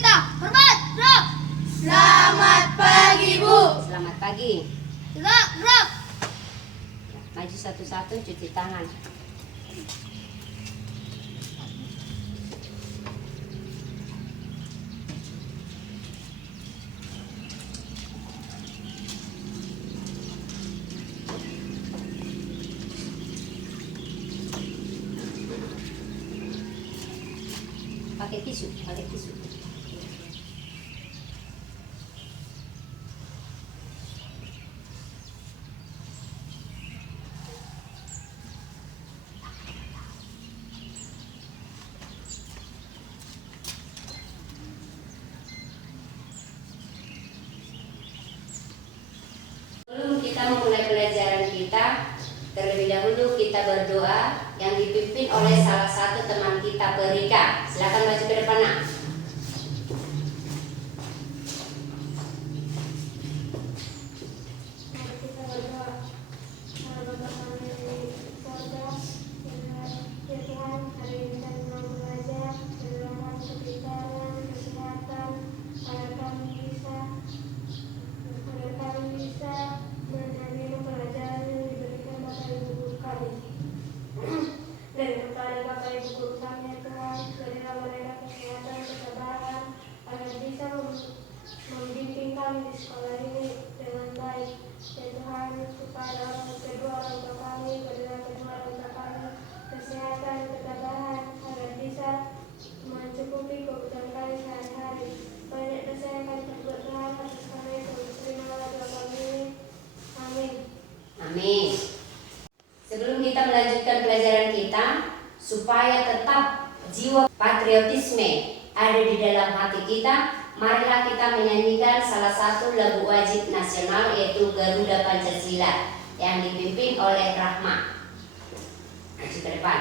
kita. Hormat, gerak. Selamat pagi, Bu. Selamat pagi. Gerak, gerak. Maju satu-satu, cuci tangan. Pakai tisu, pakai tisu. Sebelum kita memulai pelajaran kita, terlebih dahulu kita berdoa yang dipimpin oleh salah satu teman kita, Perika. Silakan maju ke depan, Nak. Membimbing kami di sekolah ini dengan baik. Ya Tuhan, kepada orang kedua orang tua kami, kedua orang tua kami, kesehatan, ketabahan, agar bisa mencukupi kebutuhan kami sehari-hari. Banyak dosa yang kami perbuat Tuhan, atas kami terimalah doa kami ini. Amin. Amin. Sebelum kita melanjutkan pelajaran kita, supaya tetap jiwa patriotisme ada di dalam hati kita, marilah kita menyanyikan salah satu lagu wajib nasional, yaitu Garuda Pancasila, yang dipimpin oleh Rahma. Maju ke depan.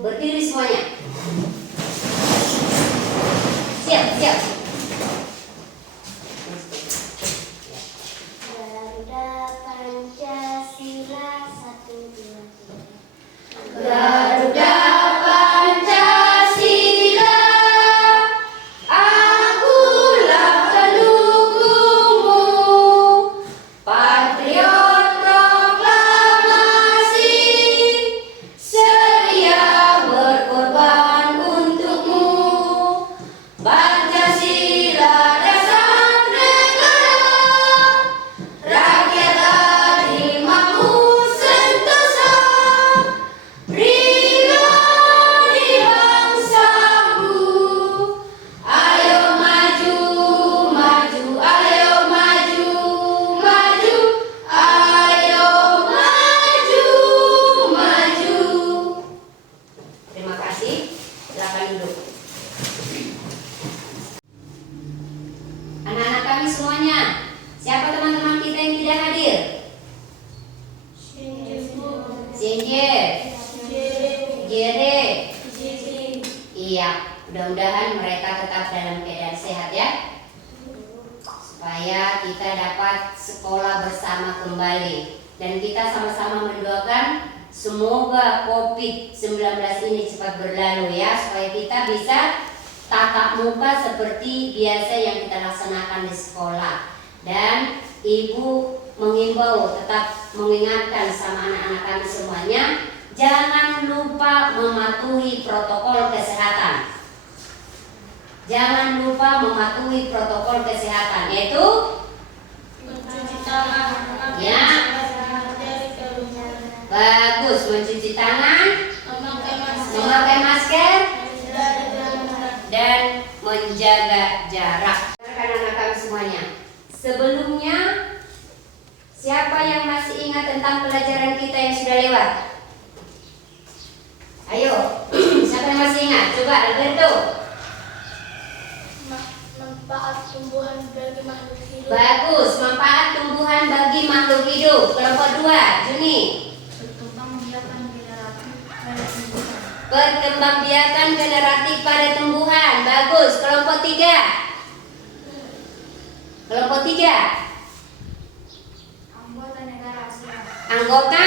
Berdiri semuanya. Siap, siap. Garuda Pancasila 1, 2, 3. Garuda Pancasila, akulah pendukungmu, patriot proklamasi, sedia berkorban untukmu. Pancasila dasar negara, rakyat adil makmur sentosa. Rindu di bangsaku, ayo maju, maju, ayo maju, maju, ayo maju, maju. Terima kasih, silakan duduk. Anak-anak kami semuanya, siapa teman-teman kita yang tidak hadir? Sinjer, Jere. Iya, mudah-mudahan mereka tetap dalam keadaan sehat ya, supaya kita dapat sekolah bersama kembali. Dan kita sama-sama mendoakan semoga COVID-19 ini cepat berlalu ya, supaya kita bisa tatap muka seperti biasa yang kita laksanakan di sekolah. Dan Ibu mengimbau, tetap mengingatkan sama anak-anak kami semuanya, jangan lupa mematuhi protokol kesehatan. Jangan lupa mematuhi protokol kesehatan, yaitu Mencuci tangan, ya, bagus, mencuci tangan, memakai masker, dan menjaga jarak. Anak-anak kami semuanya, sebelumnya siapa yang masih ingat tentang pelajaran kita yang sudah lewat? Ayo, siapa yang masih ingat? Coba Alberto. manfaat tumbuhan bagi makhluk hidup. Bagus, manfaat tumbuhan bagi makhluk hidup. Kelompok 2, Juni. Perkembangbiakan generatif pada tumbuhan. Bagus. Kelompok 3. Kelompok 3. Anggota negara ASEAN. Anggota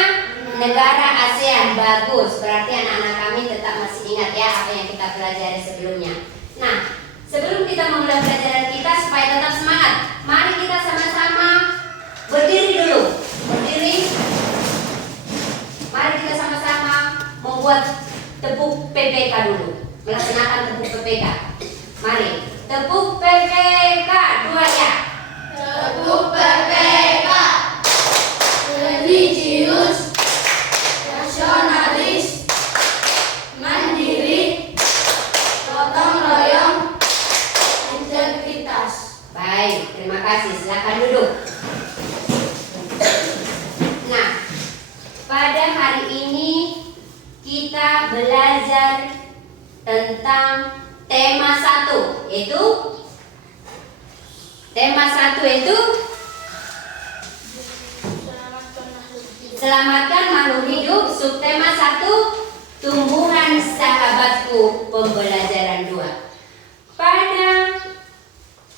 Negara ASEAN. Bagus. Berarti anak-anak kami tetap masih ingat ya apa yang kita pelajari sebelumnya. Nah, sebelum kita memulai pelajaran kita supaya tetap semangat, mari kita sama-sama berdiri dulu. Berdiri. Mari kita sama-sama membuat tepuk PPK dulu. Melaksanakan tepuk PPK. Mari. Tepuk PPK 2 ya. Tepuk PPK. Religius, nasionalis, mandiri, gotong royong, integritas. Baik, terima kasih. Silakan duduk. Nah, pada hari ini kita belajar tentang tema 1, yaitu selamatkan makhluk hidup. Subtema 1, tumbuhan sahabatku, pembelajaran 2. Pada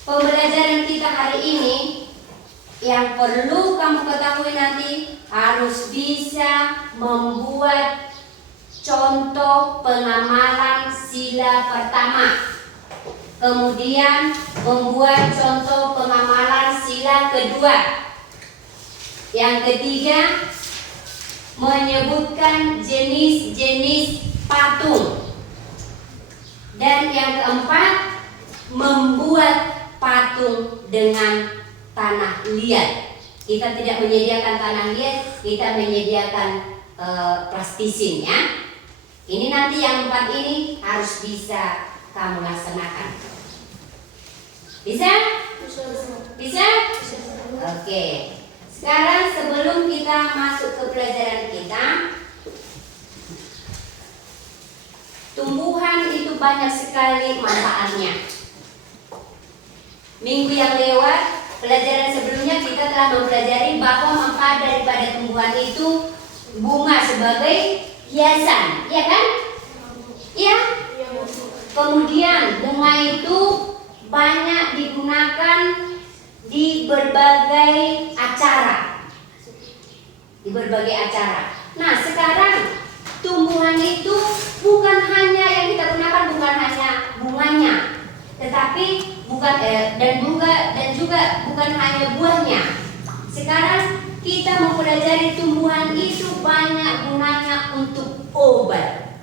pembelajaran kita hari ini, yang perlu kamu ketahui nanti harus bisa membuat contoh pengamalan sila pertama. Kemudian membuat contoh pengamalan sila kedua. Yang ketiga, menyebutkan jenis-jenis patung. Dan yang keempat, membuat patung dengan tanah liat. Kita tidak menyediakan tanah liat, kita menyediakan plastisin ya. Ini nanti yang 4 ini harus bisa kamu laksanakan. Bisa? Bisa? Oke. Sekarang sebelum kita masuk ke pelajaran kita, tumbuhan itu banyak sekali manfaatnya. Minggu yang lewat, pelajaran sebelumnya kita telah mempelajari bahwa manfaat daripada tumbuhan itu bunga sebagai hiasan, ya kan? Iya. Kemudian bunga itu banyak digunakan di berbagai acara. Nah, sekarang tumbuhan itu bukan hanya yang kita gunakan bukan hanya bunganya, tetapi dan juga bukan hanya buahnya. Sekarang kita mempelajari tumbuhan itu banyak gunanya untuk obat.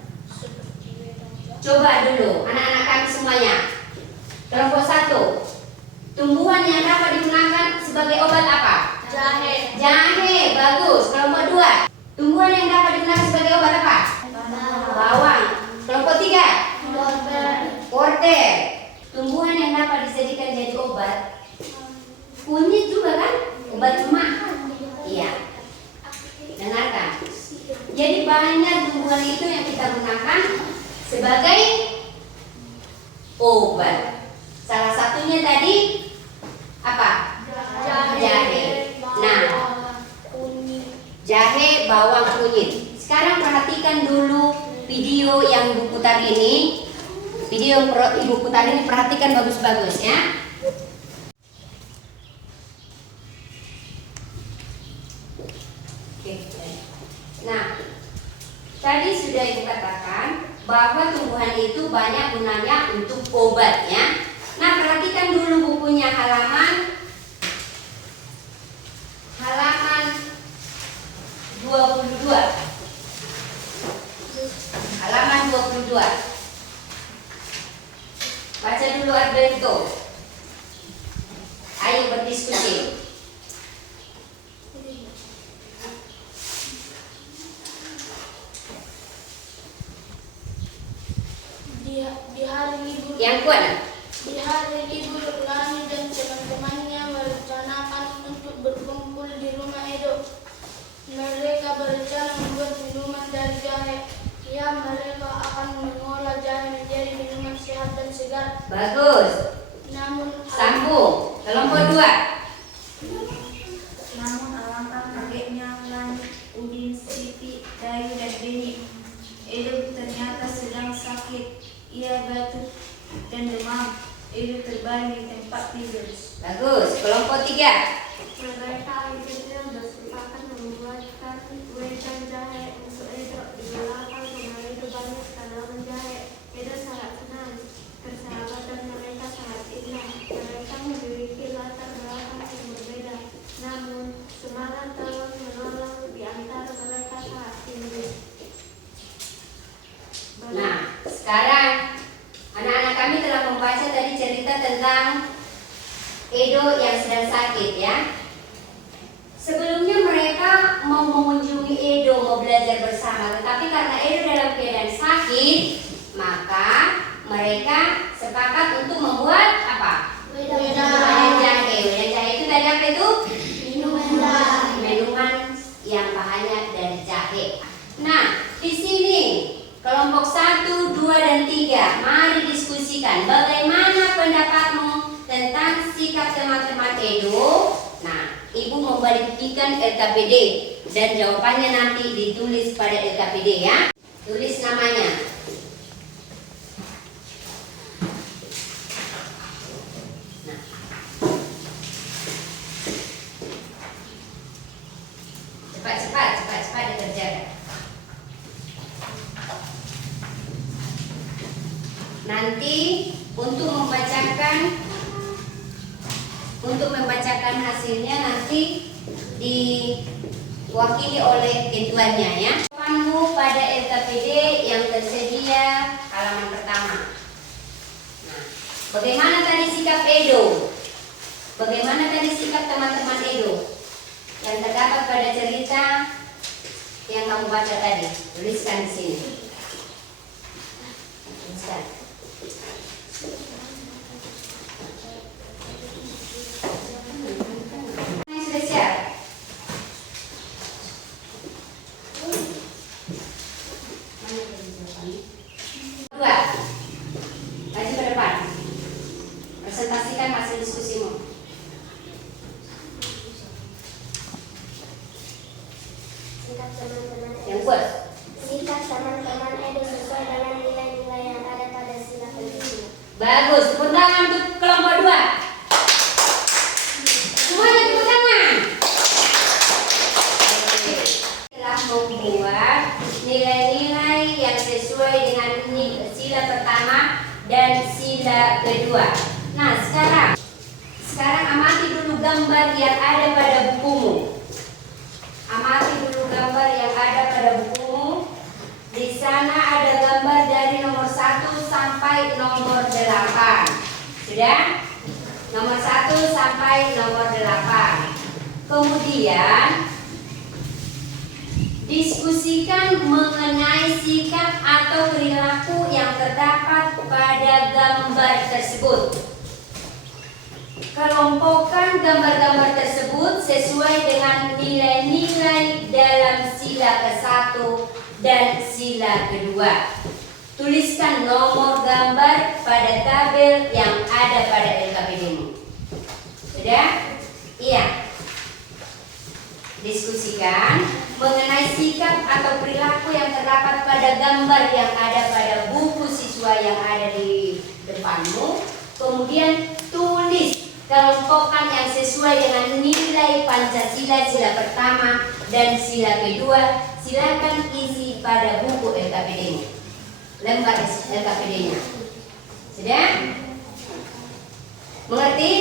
Coba dulu anak-anak kami semuanya. Kelompok 1, tumbuhan yang dapat digunakan sebagai obat apa? Jahe. Jahe, bagus. Kelompok 2, tumbuhan yang dapat digunakan sebagai obat apa? Bawang. Kelompok 3, wortel. Tumbuhan yang dapat dijadikan jadi obat. Kunyit juga kan? Obat emak. Iya. Dengarkan. Jadi banyak tumbuhan itu yang kita gunakan sebagai obat. Salah satunya tadi apa? Jahe. Nah, jahe, bawang, kunyit. Sekarang perhatikan dulu video yang Ibu putar ini. Video yang Ibu putar ini perhatikan bagus-bagus ya. Nah, tadi sudah Ibu katakan bahwa tumbuhan itu banyak gunanya untuk obat ya. Nah, perhatikan dulu bukunya halaman 22. Halaman 22. Baca dulu Advento. Ayo berdiskusi. Di hari libur Yang kuat. Di hari libur, Lani dan teman-temannya merencanakan untuk berkumpul di rumah Edo. Mereka berencana membuat minuman dari jahe. Ya, mereka akan mengolah jahe menjadi minuman sehat dan segar. Bagus. Namun Sambung. Kelompok 2. Namun alangkah kagetnya Langit, Udin, Siti, Dayu, dan Beni. Edo ternyata sedang sakit. Ia batuk dan demam. Edo terbaring di tempat tidur. Bagus. Kelompok 3. mereka akhirnya bersepakat membuatkan Kuikan jahe untuk Edo di belakang rumah Edo banyak tanaman jahe. Edo sangat senang. Persahabatan mereka sangat indah. Mereka memiliki latar belakang yang berbeda. Namun semangat tolong menolong di antara mereka sangat tinggi. Nah, sekarang anak-anak kami telah membaca tadi cerita tentang Edo yang sedang sakit ya. Sebelumnya mereka mau mengunjungi Edo, mau belajar bersama, tetapi karena Edo dalam keadaan sakit, maka mereka sepakat untuk membuat apa? Wedang jahe. Wedang jahe itu tadi apa itu? Minuman yang bahannya dari jahe. Nah, di sini kelompok 1, 2, dan 3, mari diskusikan bagaimana pendapatmu tentang sikap teman-teman Edo. Nah, Ibu membagikan LKPD dan jawabannya nanti ditulis pada LKPD ya. Tulis namanya. Nah. Cepat dikerjakan. Nanti untuk membacakan hasilnya nanti diwakili oleh ketuanya ya. Jawabanmu pada LKPD yang tersedia halaman pertama. Nah, bagaimana tadi sikap Edo? Bagaimana tadi sikap teman-teman Edo yang terdapat pada cerita yang kamu baca tadi? Tuliskan di sini. Tuliskan. Presentasikan hasil diskusimu. Sikap teman-teman Yang buat. Sikap teman-teman Edo sesuai dengan nilai-nilai yang ada pada sila kelima. Bagus. Tepuk tangan untuk kelompok 2. Semuanya tepuk tangan. Telah membuat nilai-nilai yang sesuai dengan sila pertama dan sila kedua. Nah, sekarang amati dulu gambar yang ada pada bukumu. Amati dulu gambar yang ada pada bukumu. Di sana ada gambar dari nomor 1 sampai nomor 8. Sudah? Nomor 1 sampai nomor 8. Kemudian diskusikan mengenai sikap atau perilaku yang terdapat pada gambar tersebut. Kelompokkan gambar-gambar tersebut sesuai dengan nilai-nilai dalam sila ke-1 dan sila kedua. Tuliskan nomor gambar pada tabel yang ada pada LKPD-mu. Sudah? Iya. Diskusikan mengenai sikap atau perilaku yang terdapat pada gambar yang ada pada buku siswa yang ada di depanmu. Kemudian tulis, kelompokkan yang sesuai dengan nilai Pancasila sila pertama dan sila kedua. Silakan isi pada buku LKPD-mu, lembar LKPD-nya. Sudah? Mengerti?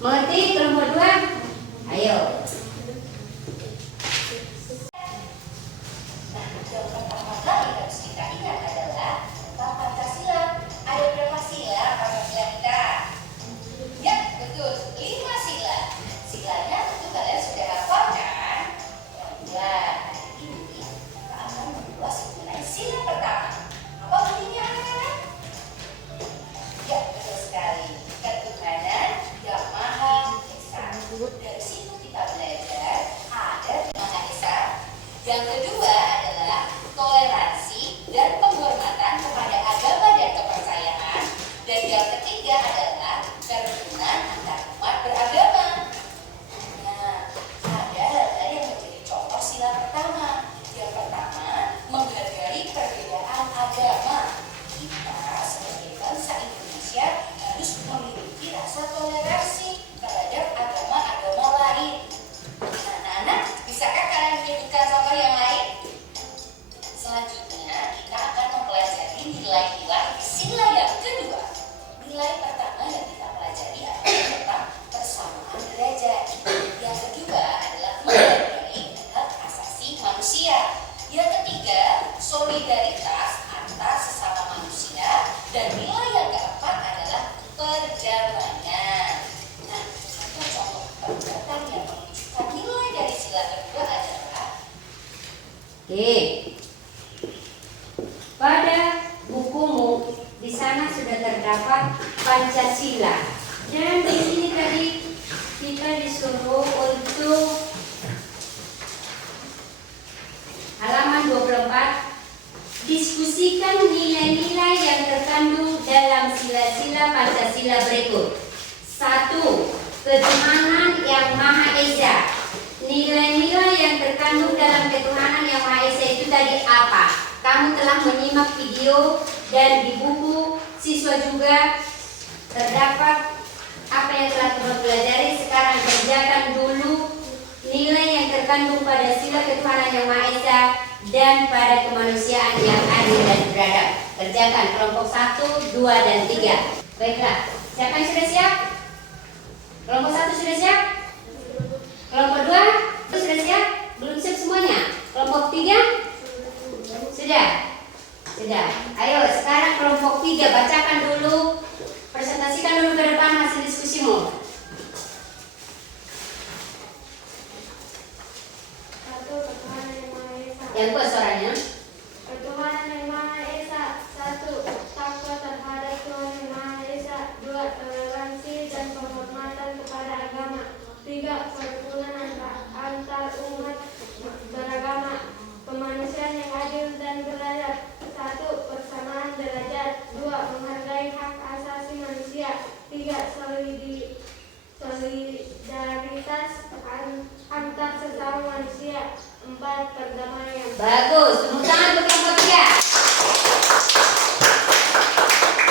Mengerti kelompok 2? Ayo. Yang pertama kali harus kita ingat adalah tentang Pancasila. Ada berapa sila Pancasila kita? Ya, betul, 5 sila. Silanya tentu kalian sudah hafal kan? Ya, hari ini kita akan membahas mengenai sila pertama. Apa bunyinya anak-anak? Ya, betul sekali. Ketuhanan yang Maha Esa. Dari situ kita belajar Oke. Pada bukumu di sana sudah terdapat Pancasila. Dan di sini tadi kita disuruh untuk halaman 24, diskusikan nilai-nilai yang terkandung dalam sila-sila Pancasila berikut. 1. Ketuhanan yang Maha Esa. Nilai-nilai yang terkandung dalam ketuhanan yang Maha Esa itu tadi apa? Kamu telah menyimak video dan di buku siswa juga terdapat apa yang telah kamu pelajari. Sekarang kerjakan dulu nilai yang terkandung pada sila ketuhanan yang Maha Esa dan pada kemanusiaan yang adil dan beradab. Kerjakan kelompok 1, 2, dan 3. Baiklah, siapa yang sudah siap? Kelompok 1 sudah siap? Kelompok 2 sudah siap? Belum siap semuanya? Kelompok 3? Sudah? Sudah. Ayo sekarang kelompok 3 bacakan dulu. Presentasikan dulu ke depan hasil diskusimu. Ketuhanan yang Maha Esa. Yang kuat suaranya. Ketuhanan yang Maha Esa. 1. Takwa terhadap Tuhan yang Maha Esa. 2. Toleransi dan penghormatan kepada agama. 3. Kerukunan antar umat beragama. Kemanusiaan yang adil dan beradab. 1. Persamaan derajat. 2. Menghargai hak asasi manusia. 3. Solidaritas antar sesama manusia. 4. Perdamaian. Bagus, tepuk tangan untuk kelompok 3.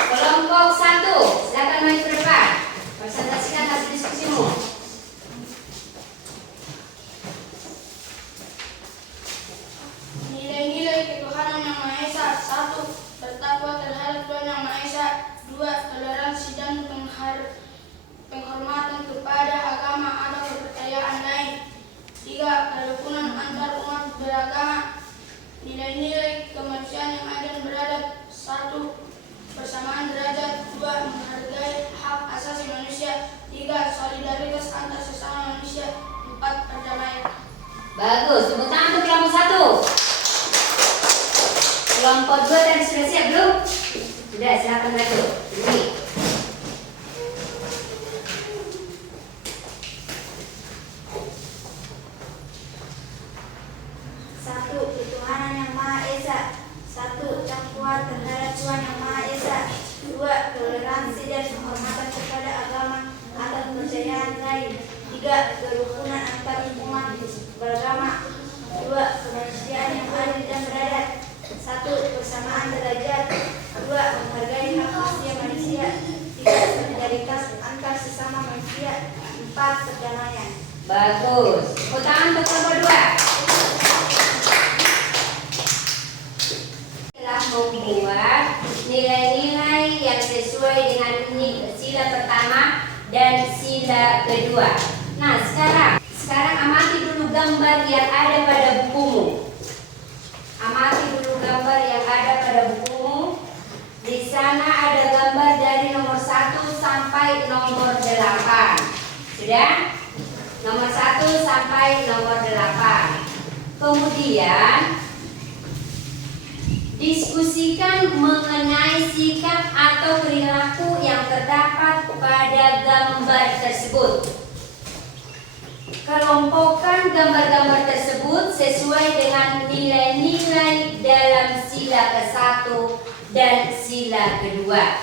Kelompok 1, silakan maju ke depan. Presentasikan hasil diskusimu. Nilai-nilai ketuhanan yang Maha Esa. 1. Bertakwa terhadap Tuhan yang Maha Esa. 2. Toleransi dan penghormatan kepada agama atau kepercayaan lain. 3. Kerukunan antar umat beragama. Nilai-nilai kemanusiaan yang adil dan beradab. 1. Persamaan derajat. 2. Menghargai hak asasi manusia. 3. Solidaritas antar sesama manusia. 4. Perdamaian. Bagus, tepuk tangan untuk kelompok 1. Kelompok 2 tadi sudah siap belum? Sudah, silakan maju. Ini. Ketuhanan yang Maha Esa. 1. Takwa terhadap Tuhan yang Maha Esa. 2. Toleransi dan penghormatan kepada agama atau kepercayaan lain. 3. Kerukunan antar umat beragama. 2. Kemanusiaan yang adil dan beradab. 1. Persamaan derajat. 2. Menghargai hak asasi manusia. 3. Solidaritas antar sesama manusia. 4. Perdamaian. Bagus. Tepuk tangan untuk kelompok 2. Telah membuat nilai-nilai yang sesuai dengan sila pertama dan sila kedua. Nah, sekarang amati dulu gambar yang ada pada bukumu. Amati dulu gambar yang ada pada bukumu. Di sana ada gambar dari nomor 1 sampai nomor 8. Sudah? Nomor 1 sampai nomor 8. Kemudian diskusikan mengenai sikap atau perilaku yang terdapat pada gambar tersebut. Kelompokkan gambar-gambar tersebut sesuai dengan nilai-nilai dalam sila ke-1 dan sila kedua.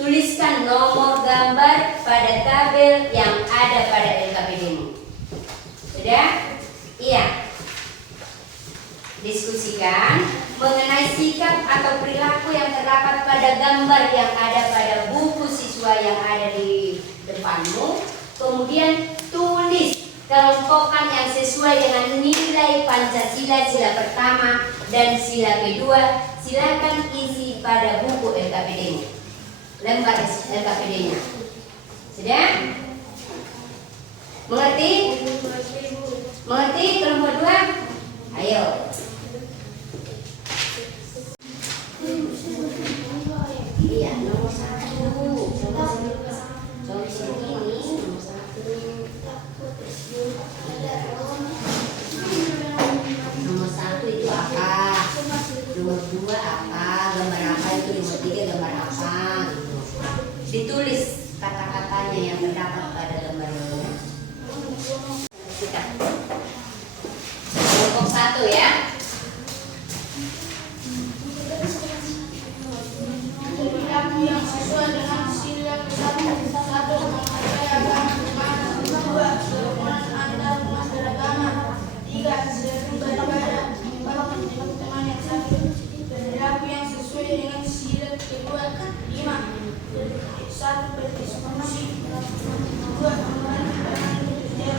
Tuliskan nomor gambar pada tabel yang ada pada LKPD-mu. Sudah? Iya. Diskusikan mengenai sikap atau perilaku yang terdapat pada gambar yang ada pada buku siswa yang ada di depanmu. Kemudian tulis kelompokkan yang sesuai dengan nilai Pancasila sila pertama dan sila kedua. Silakan isi pada buku LKPD-mu, lembar LKPD-nya. Sudah? Mengerti? Mengerti kelompok 2? Ayo. Iya, nomor 1. Coba sini nomor 1. Nomor 1 itu apa? ketiga gambar apa gitu. Ditulis kata-katanya yang terdapat pada gambar ini. Kita kelompok 1 ya. Perilaku yang sesuai dengan sila ke-1 menghargai agama umat, 2 kerukunan antar umat beragama, 3 selalu beribadah, 4 menjenguk teman yang sakit. Perilaku yang sesuai dengan sila kedua, 5 1 berdiskusi, 2 membantu teman bekerja,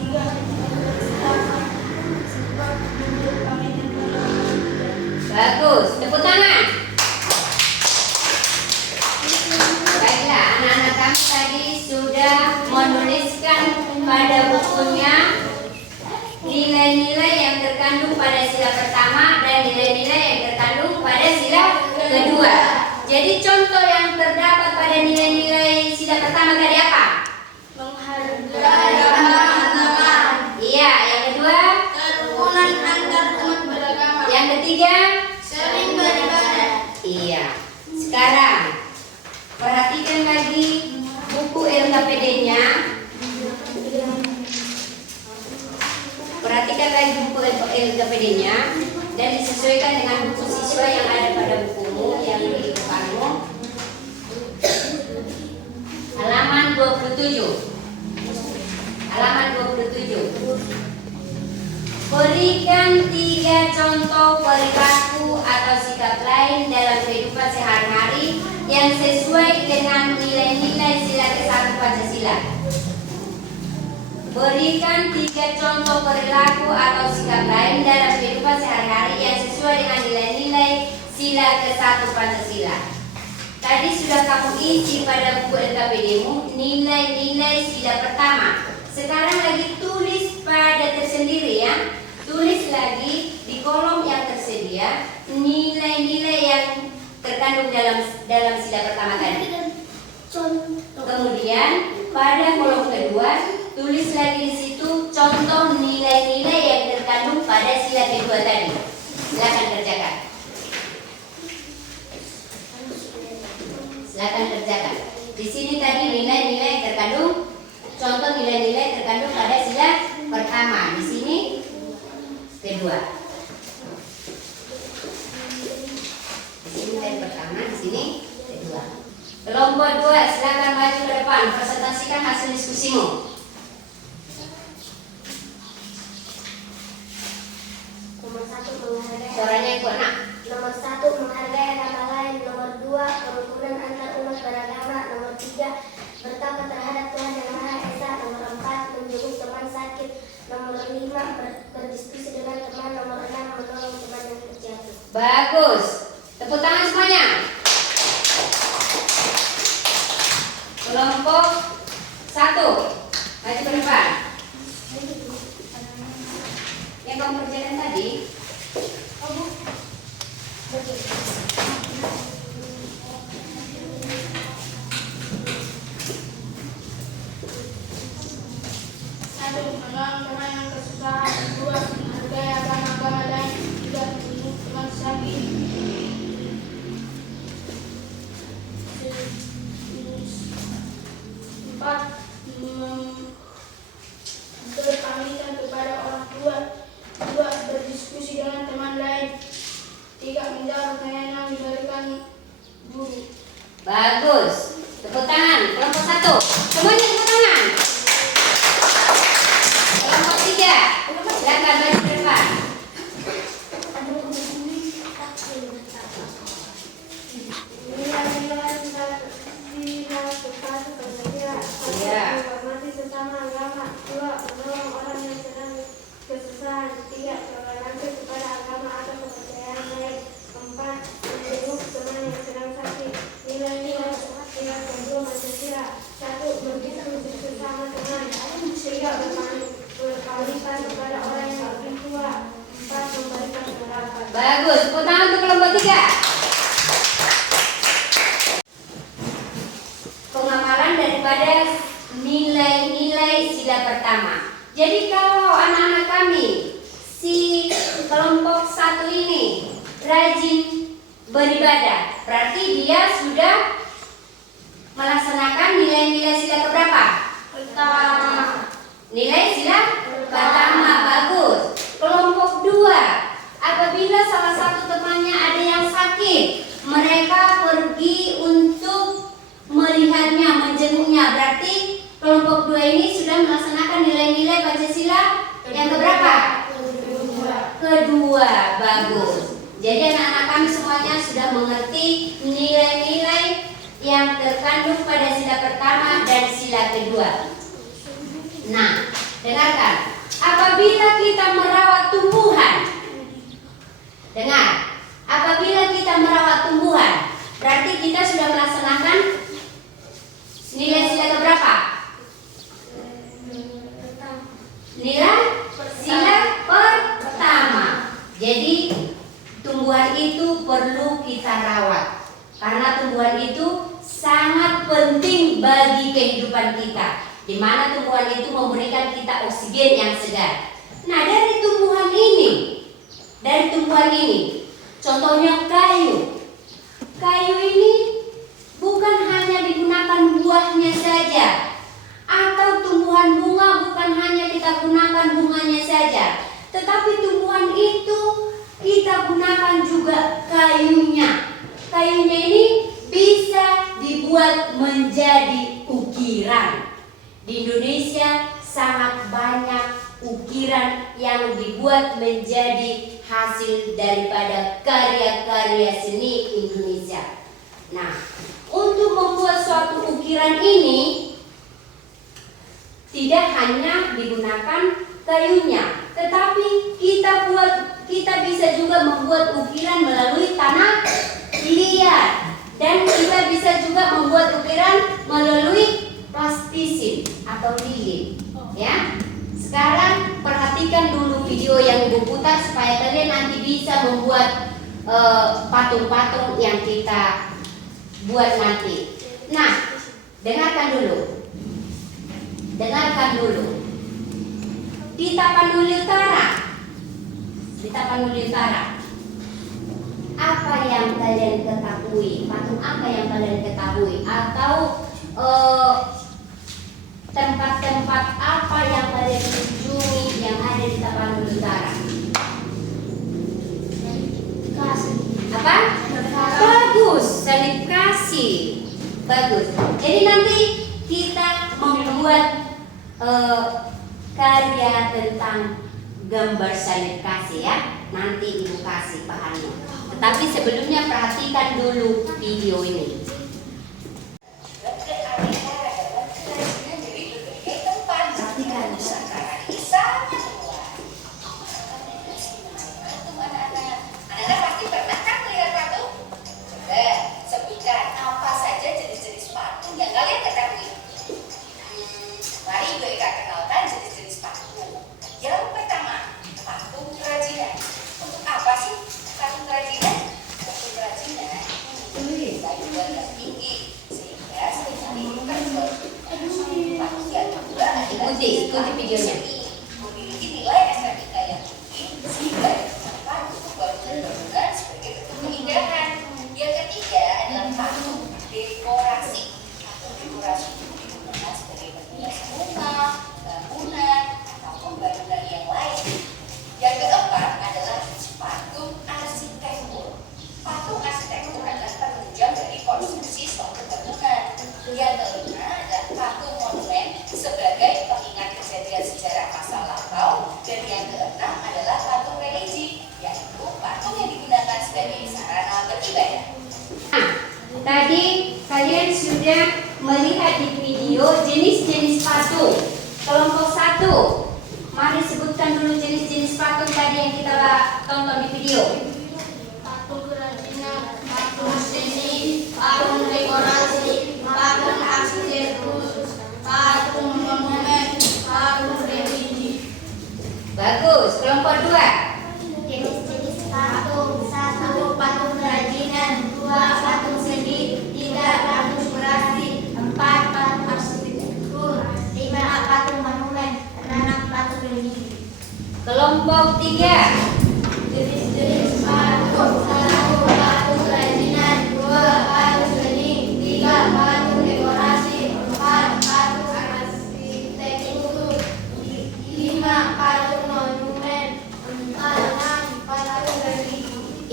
3 bersedekah, 4 memberi pamit dan Bagus, tepuk tangan. Baiklah, anak-anak kami tadi sudah menuliskan pada bukunya nilai-nilai yang terkandung pada sila pertama dan nilai-nilai yang terkandung pada sila kedua. Jadi contoh yang terdapat pada nilai-nilai sila pertama tadi apa? menghargai teman-teman. Iya, yang kedua, Kerukunan antar umat beragama. yang ketiga, Sering beribadah. iya. Sekarang perhatikan lagi buku LKPD-nya. Perhatikan lagi buku LKPD-nya dan disesuaikan dengan buku siswa yang ada pada bukumu yang di depanmu. Halaman 27. Halaman 27. Berikan 3 contoh perilaku atau sikap lain dalam kehidupan sehari-hari yang sesuai dengan nilai-nilai sila ke-1 Pancasila. Berikan 3 contoh perilaku atau sikap lain dalam kehidupan sehari-hari yang sesuai dengan nilai-nilai sila ke-1 Pancasila. Tadi sudah kamu isi pada buku LKPD-mu nilai-nilai sila pertama. Sekarang lagi tulis pada tersendiri ya. Tulis lagi di kolom yang tersedia nilai-nilai yang terkandung dalam sila pertama tadi. Kemudian pada kolom kedua tulis lagi di situ contoh nilai-nilai yang terkandung pada sila kedua tadi. Silakan kerjakan. Silakan kerjakan. Di sini tadi nilai-nilai yang terkandung, contoh nilai-nilai terkandung pada sila pertama. Di sini kedua. Di sini tadi pertama, di sini kedua. Kelompok 2, silakan maju ke depan, presentasikan hasil diskusimu. Nomor 1 menghargai. Suaranya yang kuat, nak. Nomor 1 menghargai agama lain. Nomor 2 kerukunan antar umat beragama. Nomor 3 bertakwa terhadap Tuhan yang Maha Esa. Nomor 4 menjenguk teman sakit. Nomor 5 berdiskusi dengan teman. Nomor 6 menolong teman yang terjatuh. Bagus. Tepuk tangan semuanya. Kelompok 1, maju ke depan. Yang kamu kerjakan tadi. Satu, menolong teman yang kesusahan. 2, menghargai agama-agama lain. 3, menjenguk teman sakit. 4, berpamitan kepada orang tua. 2, berdiskusi dengan teman lain. 3, menjawab pertanyaan yang diberikan guru. Bagus. Tepuk tangan. Kelompok 1. Semuanya tepuk tangan. Kelompok 3. Silakan maju ke depan. Menghormati sesama agama. 2 menolong orang yang sedang kesusahan. 3 toleransi kepada agama atau kepercayaan lain. 4 menjenguk teman yang sedang sakit. Nilai-nilai sila kedua Pancasila. 1 berdiskusi bersama teman. 3 berpamitan kepada orang yang lebih tua. 4 memberikan harapan. Bagus. Tepuk tangan untuk kelompok 3. Pengamalan daripada nilai-nilai sila pertama. Jadi kalau anak-anak kami si kelompok 1 ini rajin beribadah, berarti dia sudah melaksanakan nilai-nilai sila keberapa? Pertama. Nilai sila pertama, bagus. Kelompok 2, apabila salah satu temannya ada yang sakit, mereka pergi untuk melihatnya, menjenguknya. Berarti kelompok 2 ini sudah melaksanakan nilai-nilai Pancasila yang keberapa? Kedua, bagus. Jadi anak-anak kami semuanya sudah mengerti nilai-nilai yang terkandung pada sila pertama dan sila kedua. Nah, dengarkan. Apabila kita merawat tumbuhan, dengar. Apabila kita merawat tumbuhan, berarti kita sudah melaksanakan nilai sila keberapa? Nilai sila pertama. Jadi tumbuhan itu perlu kita rawat karena tumbuhan itu sangat penting bagi kehidupan kita, di mana tumbuhan itu memberikan kita oksigen yang segar. Nah, dari tumbuhan ini, contohnya kayu. Kayu ini bukan hanya digunakan buahnya saja, atau tumbuhan bunga bukan hanya kita gunakan bunganya saja, tetapi tumbuhan itu kita gunakan juga kayunya. Kayunya ini bisa dibuat menjadi ukiran. Di Indonesia sangat banyak ukiran yang dibuat menjadi hasil daripada karya-karya seni Indonesia. Nah, untuk membuat suatu ukiran ini tidak hanya digunakan kayunya, tetapi kita bisa juga membuat ukiran melalui tanah liat, dan kita bisa juga membuat ukiran melalui plastisin atau lilin. Ya, sekarang perhatikan dulu video yang Ibu putar supaya kalian nanti bisa membuat patung-patung yang kita buat nanti. Nah, dengarkan dulu. Di Tapanuli Utara, apa yang kalian ketahui? Patung apa yang kalian ketahui? Atau tempat-tempat apa yang kalian kunjungi yang ada di Tapanuli Utara? Apa? Bagus, salib kasih. Bagus. Jadi nanti kita membuat karya tentang gambar salib kasih ya. Nanti Ibu kasih bahannya. Tetapi sebelumnya perhatikan dulu video ini. Ikuti videonya. Memiliki nilai estetika yang tinggi sehingga ditetapkan untuk bangunan sebagai bentuk keindahan. Yang ketiga adalah patung dekorasi. Patung dekorasi itu digunakan sebagai perhiasan rumah, bangunan, ataupun bangunan yang lain. Yang keempat adalah patung arsitektur. Patung arsitektur adalah penunjang dari konstruksi suatu bangunan. Yang kelima adalah patung monumen sebagai pengingat kejadian sejarah masa lampau. Dan yang keenam adalah patung religi, yaitu patung yang digunakan sebagai sarana beribadah. Nah, tadi kalian sudah melihat di video jenis-jenis patung. Kelompok 1, mari sebutkan dulu jenis-jenis patung tadi yang kita tonton di video. Patung kerajinan, patung seni, patung dekorasi, patung arsitektur, patung monumen, patung religi. Bagus. Kelompok 2. Jenis-jenis patung: 1. Patung kerajinan, 2. Patung seni, 3. Patung dekorasi, 4. Patung arsitektur, 5. Patung monumen, 6. Patung religi. Kelompok 3. Jenis-jenis patung: 1. Patung kerajinan, 2.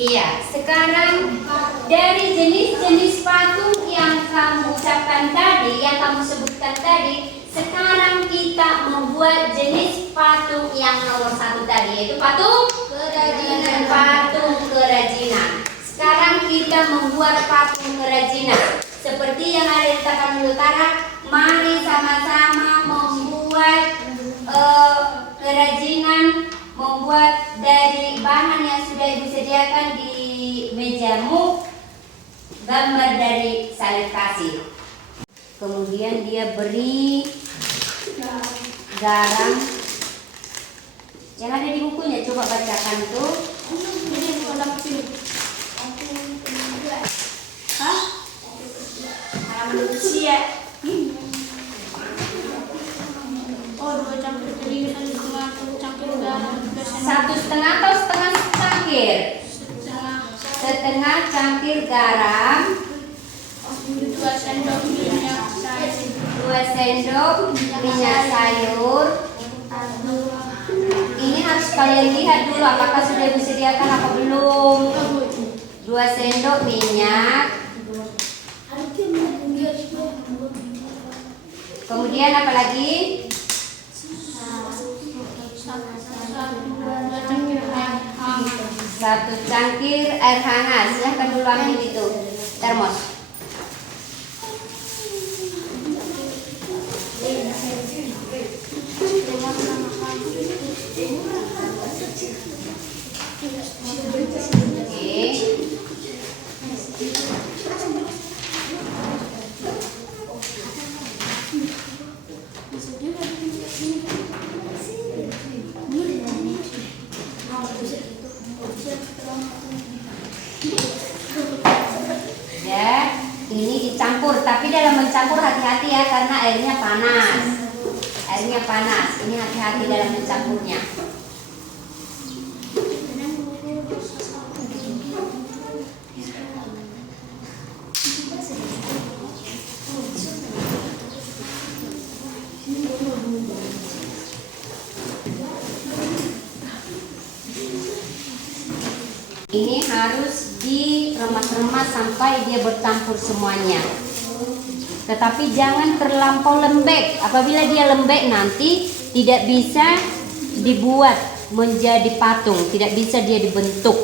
Iya, sekarang dari jenis-jenis patung yang kamu ucapkan tadi, yang kamu sebutkan tadi, sekarang kita membuat jenis patung yang nomor 1 tadi, yaitu patung kerajinan. Patung kerajinan. Sekarang kita membuat patung kerajinan. Seperti yang ada di Tapanuli Utara, mari sama-sama membuat kerajinan, membuat dari bahan yang sudah Ibu sediakan di mejamu, gambar dari salib kasih. Kemudian dia beri garam yang ada di bukunya, coba bacakan tuh. Halaman usia. Oh, 2 cangkir teri, 1,5 cangkir garam, 1,5 atau setengah cangkir? Setengah cangkir garam, 2 sendok minyak sayur. 2 sendok minyak sayur. Ini harus kalian lihat dulu apakah sudah disediakan apa belum. 2 sendok minyak. Kemudian apa lagi? 1 cangkir air hangat. Silahkan dulu ambil itu termos. Ya, ini dicampur, tapi dalam mencampur hati-hati ya karena airnya panas. Airnya panas. Ini hati-hati dalam mencampurnya. Ini harus diremas-remas sampai dia bercampur semuanya. Tetapi jangan terlampau lembek. Apabila dia lembek nanti tidak bisa dibuat menjadi patung, tidak bisa dia dibentuk.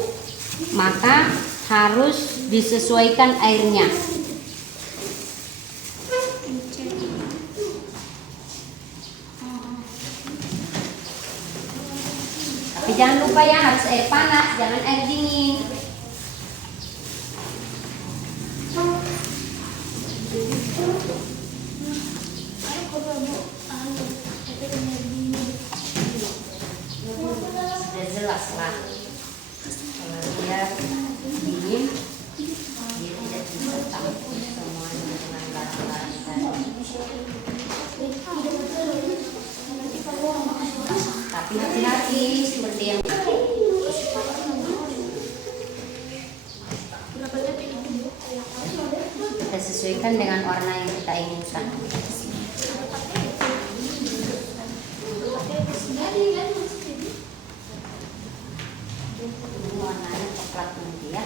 Maka harus disesuaikan airnya. Tapi jangan lupa ya, harus air panas, jangan air dingin. Sudah jelas lah. Kalau dia dingin, dia tidak bisa campur semuanya dengan barang-barang tadi. Tapi hati-hati seperti yang kita sesuaikan dengan warna yang kita inginkan. Ini warnanya coklat nanti ya.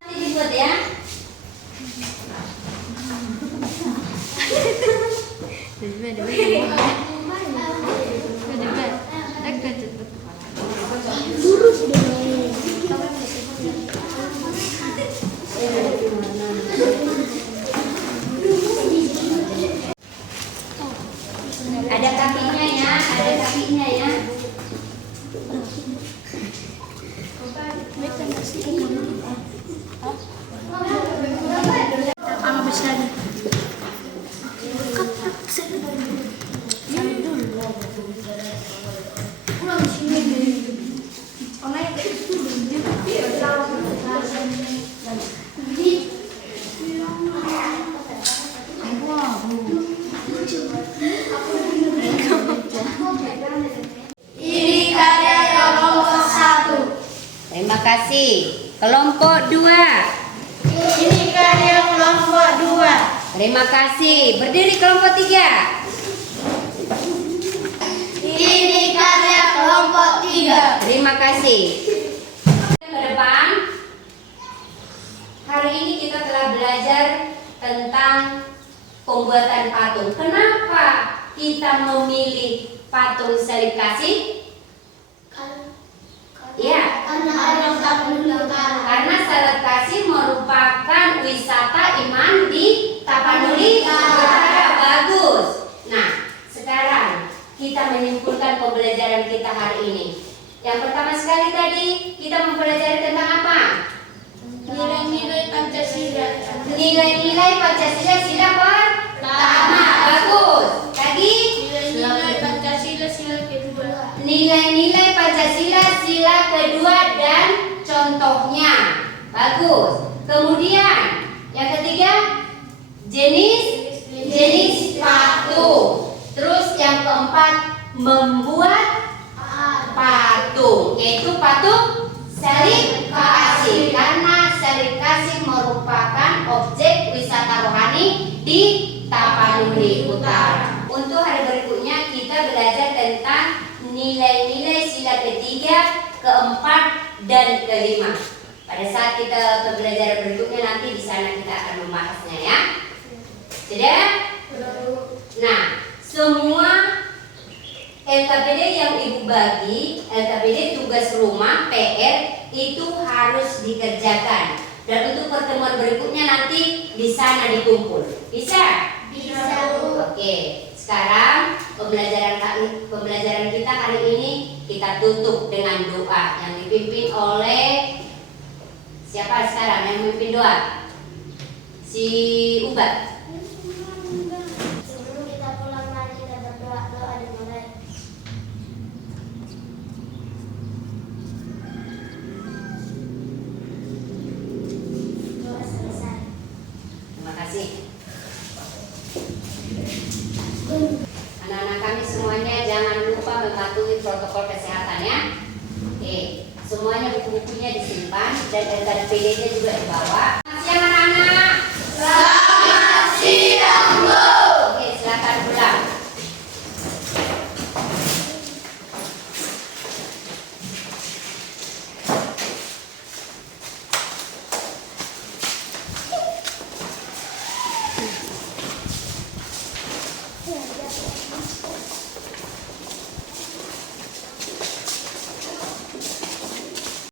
Nanti dibuat ya. Ada kakinya ya, ada kakinya ya. Ini karya kelompok 1. Terima kasih. Kelompok 2. Ini karya kelompok 2. Terima kasih. Berdiri kelompok 3. Ini karya kelompok 3. Terima kasih. Ke depan, hari ini kita telah belajar tentang pembuatan patung. Kenapa kita memilih patung salib kasih? Ya, karena salib kasih merupakan wisata iman di Tapanuli Utara. Bagus. Nah, sekarang kita menyimpulkan pembelajaran kita hari ini. Yang pertama sekali tadi kita mempelajari tentang apa? Nilai-nilai Pancasila. Nilai-nilai Pancasila sila pertama. Bagus. Lagi Nilai-nilai Pancasila sila kedua. nilai-nilai Pancasila sila kedua dan contohnya. Bagus. Kemudian yang ketiga jenis patung. Terus yang keempat membuat patung, yaitu patung salib kasih, karena salib kasih merupakan objek wisata rohani di Tapanuli Utara. Untuk hari berikutnya kita belajar tentang nilai-nilai sila ketiga, keempat, dan kelima. Pada saat kita pembelajaran berikutnya nanti di sana kita akan membahasnya ya. Sudah? Nah, semua LKPD yang Ibu bagi, LKPD tugas rumah PR itu harus dikerjakan. Dan untuk pertemuan berikutnya nanti di sana dikumpul. Bisa? Oke. Sekarang pembelajaran kita hari ini kita tutup dengan doa yang dipimpin oleh siapa sekarang yang memimpin doa? Si Ubat. Sebelum kita pulang, mari kita berdoa. Doa dimulai. Doa selesai. Terima kasih. Anak-anak kami semuanya jangan lupa mematuhi protokol kesehatan ya. Oke, semuanya buku-bukunya disimpan dan LKPD-nya juga dibawa.